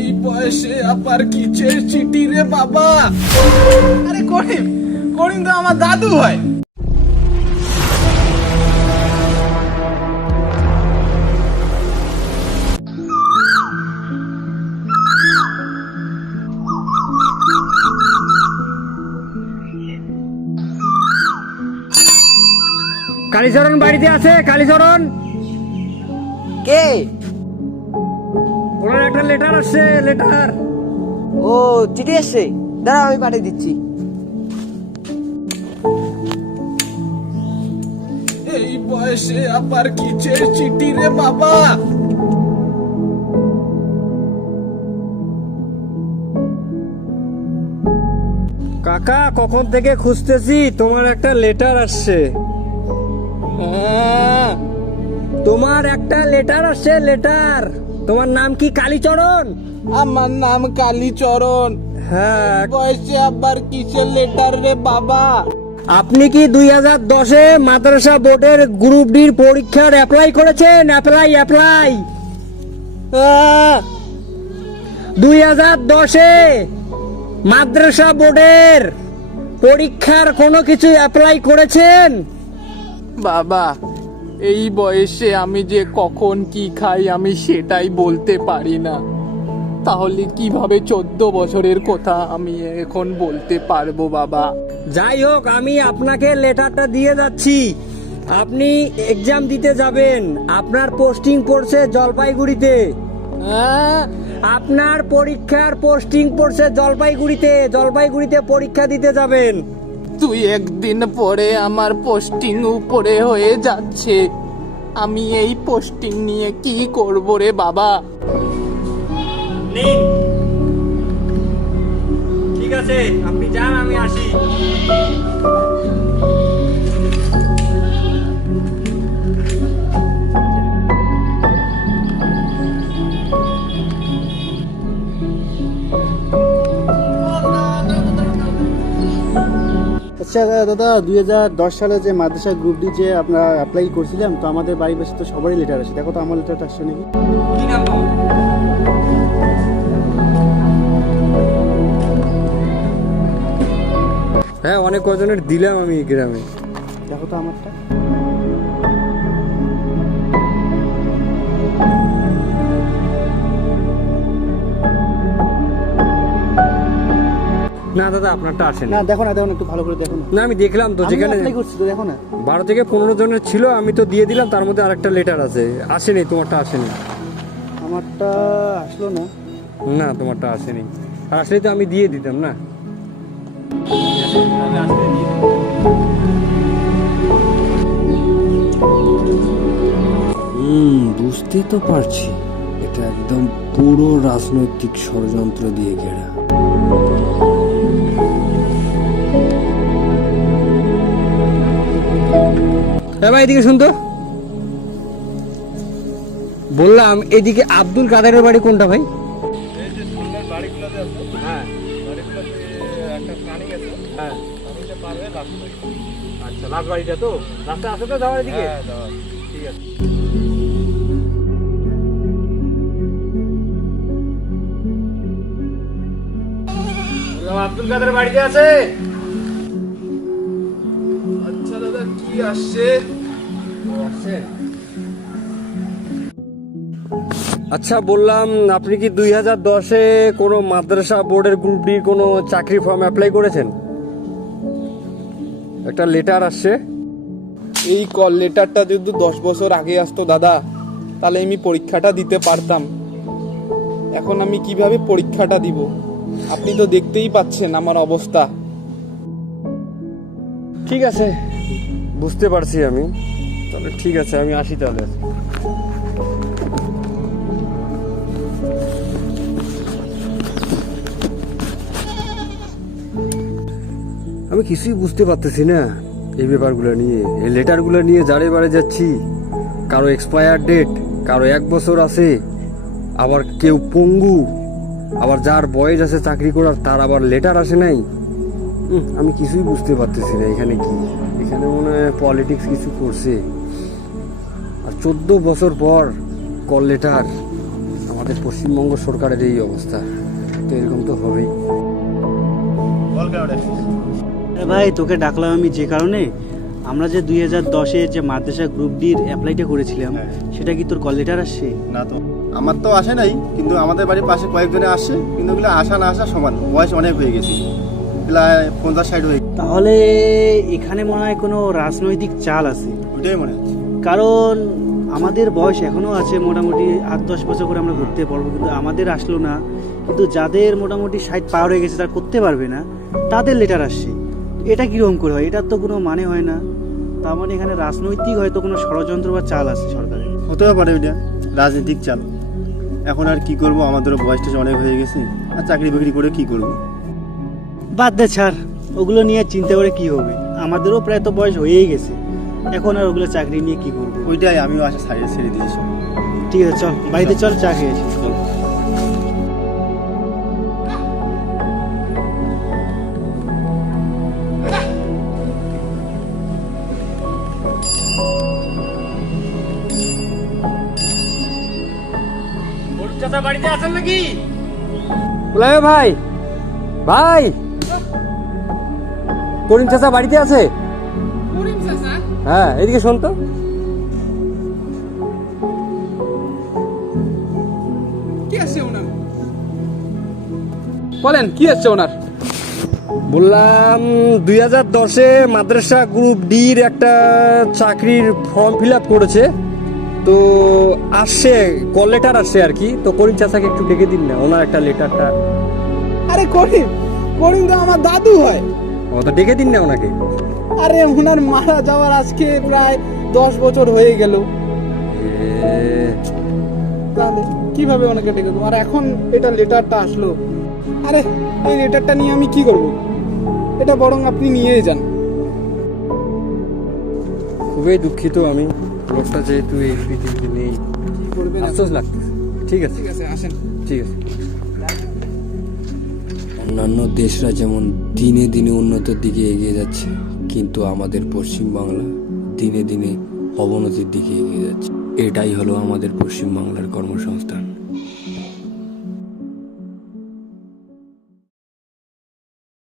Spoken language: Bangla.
এই বয়সে আবার কিসের চিঠি রে বাবা? আরে করিম, করিম তো আমার দাদু হয়। কালীচরণ বাড়িতে আছে? কালীচরণ, কে? ওনার একটা লেটার আসছে, লেটার। ও চিঠি এসছে, দাঁড়া আমি পাঠিয়ে দিচ্ছি। এই বয়সে আবার কিসের চিঠি রে বাবা? কাকা, কখন থেকে খুঁজতেছি, তোমার একটা লেটার আসছে। তোমার একটা লেটার আসছে, লেটার। তোমার নাম কি কালীচরণ? আমার নাম কালীচরণ। হ্যাঁ। বয়সে আবার কিসের লেটার রে বাবা? আপনি কি 2010-এ মাদ্রাসা বোর্ডের গ্রুপ ডির পরীক্ষার অ্যাপ্লাই করেছেন? অ্যাপ্লাই 2010-এ মাদ্রাসা বোর্ডের পরীক্ষার কোনো কিছু অ্যাপ্লাই করেছেন? বাবা, এই বয়সে আমি যে কখন কি খাই আমি সেটাই বলতে পারি না। তাহলে কিভাবে 14 বছরের কথা আমি এখন বলতে পারবো বাবা? যাই হোক, আমি আপনাকে লেটারটা দিয়ে যাচ্ছি। আপনি এক্সাম দিতে যাবেন। আপনার পোস্টিং পড়ছে জলপাইগুড়িতে। আপনার পরীক্ষার পোস্টিং পড়ছে জলপাইগুড়িতে পরীক্ষা দিতে যাবেন। তুই একদিন পরে আমার পোস্টিং উপরে হয়ে যাচ্ছে, আমি এই পোস্টিং নিয়ে কি করব রে বাবা? ঠিক আছে, আপনি যান, আমি আসি। আচ্ছা দাদা, 2010 সালে যে মাদ্রাসা গ্রুপ ডি যে আমরা অ্যাপ্লাই করছিলাম, তো আমাদের বাড়ির পাশে তো সবারই লেটার আছে। দেখো তো আমার লেটারটা আসছে নাকি। কি নাম তোমার? হ্যাঁ, অনেক কজনের দিলাম আমি এই গ্রামে। দেখো তো আমারটা। না দাদা, আপনারটা আসেনি। না দেখো না, একটু ভালো করে দেখো না। না, আমি দেখলাম তো, যেখানে অ্যাপ্লাই করছি তো, দেখো না। 12 থেকে 15 জনের ছিল, আমি তো দিয়ে দিলাম। তার মধ্যে আরেকটা লেটার আছে, আসেনি। তোমারটা আসেনি। আমারটা আসলো না। না, তোমারটা আসেনি। আর আসলে তো আমি দিয়ে দিতাম না। বুঝতে তো পারছি এটা একদম পুরো রাজনৈতিক ষড়যন্ত্র দিয়ে ঘেরা। হ্যাঁ ভাই, এদিকে শুনতো। বললাম এদিকে আব্দুল কাদেরের বাড়ি কোনটা ভাই? আচ্ছা, লাস্ট বাড়িটা তো রাস্তা আছে তো যাওয়ার দিকে। ঠিক আছে। আব্দুল কাদের বাড়িতে আছে? আচ্ছা দাদা, কি আসছে? আচ্ছা, বললাম আপনি কি 2010-এ কোনো মাদ্রাসা বোর্ডের গ্রুপ ডি কোনো চাকরি ফর্ম অ্যাপ্লাই করেছেন? একটা লেটার আসছে। এই কল লেটারটা যদি 10 বছর আগে আসতো দাদা, তাহলে আমি পরীক্ষাটা দিতে পারতাম। এখন আমি কিভাবে পরীক্ষাটা দিব? আপনি তো দেখতেই পাচ্ছেন আমার অবস্থা। ঠিক আছে, বুঝতে পারছি আমি। তাহলে ঠিক আছে, আমি আসি তাহলে। আমি কিছুই বুঝতে পারতেছি না এই ব্যাপারগুলো নিয়ে, এই লেটারগুলো নিয়ে যারে বারে যাচ্ছি। কারো এক্সপায়ার ডেট, কারো 1 বছর আছে, আবার কেউ পঙ্গু, আবার যার বয়স আছে চাকরি করার তার আবার লেটার আসে নাই। আমি কিছুই বুঝতে পারতেছি না এখানে কি। এখানে মনে হয় পলিটিক্স কিছু করছে। আর 14 বছর পর কল লেটার, আমার আমাদের পশ্চিমবঙ্গ সরকারের এই অবস্থা, তো এরকম তো হবেই। ভাই তোকে ডাকলাম আমি যে কারণে, আমরা যে 2010-এ যে মাদ্রাসা গ্রুপ ডির অ্যাপ্লাইটা করেছিলাম, সেটা কি তোর কল লেটার আসছে? না তো, আমার তো আসে নাই, কিন্তু আমাদের বাড়ির পাশে কয়েকজনে আসছে, কিন্তু ওগুলো আসা না আসা সমান, বয়স অনেক হয়ে গেছে, প্রায় 50-60 হয়ে গেছে। তাহলে এখানে মনে হয় কোনো রাজনৈতিক চাল আছে, ওইটাই মনে হচ্ছে। কারণ আমাদের বয়স এখনো আছে মোটামুটি 8-10 বছর করে আমরা ঘুরতে পারবো, কিন্তু আমাদের আসলো না। কিন্তু যাদের মোটামুটি 60 পার হয়ে গেছে, তারা করতে পারবে না, তাদের লেটার আসছে। এটা কিরকম করে হয়? এটার তো কোনো মানে হয় না। তার মানে এখানে রাজনৈতিক হয়তো কোনো ষড়যন্ত্র বা চাল আছে সরকারের। হতেও পারে ওইটা রাজনৈতিক চাল। এখন আর কি করব, আমাদেরও বয়সটা অনেক হয়ে গেছে, আর চাকরি বাকরি করে কি করব। বাদ দে, ছাড় ওগুলো নিয়ে চিন্তা করে কি হবে, আমাদেরও প্রায় তো বয়স হয়েই গেছে, এখন আর ওগুলো চাকরি নিয়ে কি করবো। ওইটাই আমিও আশা ছেড়ে দিয়েছি। ঠিক আছে চল বাড়িতে চল, চা খেয়েছি। বলে ভাই, ভাই করিম চাচা বাড়িতে আছে? হ্যাঁ, এদিকে শোন তো। কি আছে ওনার? বলেন কি আছে ওনার? বললাম 2010-এ মাদ্রাসা গ্রুপ ডির একটা চাকরির ফর্ম ফিল আপ করেছে, তো আসছে, কল লেটার আসছে আর কি। তো করিম চাচাকে একটু ডেকে দিন না, ওনার একটা লেটারটা। আরে করিম, করিম তো আমার দাদু হয়। ও তো ডেকে দিন না ওনাকে। আরে ওনার মারা যাওয়ার আজকে প্রায় 10 বছর হয়ে গেল, তাহলে কিভাবে ওনাকে ডেকে দেবো? আর এখন এটা লেটারটা আসলো, আরে এই লেটারটা নিয়ে আমি কি করব? এটা বরং আপনি নিয়েই যান। খুবই দুঃখিত আমি, লোকটা যেহেতু এই পৃথিবীতে নেই, কি করবেন? আফসোস লাগতেছে। ঠিক আছে, ঠিক আছে, আসেন। ঠিক আছে। অন্যান্য দেশরা যেমন দিনে দিনে উন্নতির দিকে এগিয়ে যাচ্ছে, কিন্তু আমাদের পশ্চিমবাংলা দিনে দিনে অবনতির দিকে এগিয়ে যাচ্ছে। এটাই হলো আমাদের পশ্চিমবাংলার কর্মসংস্থান।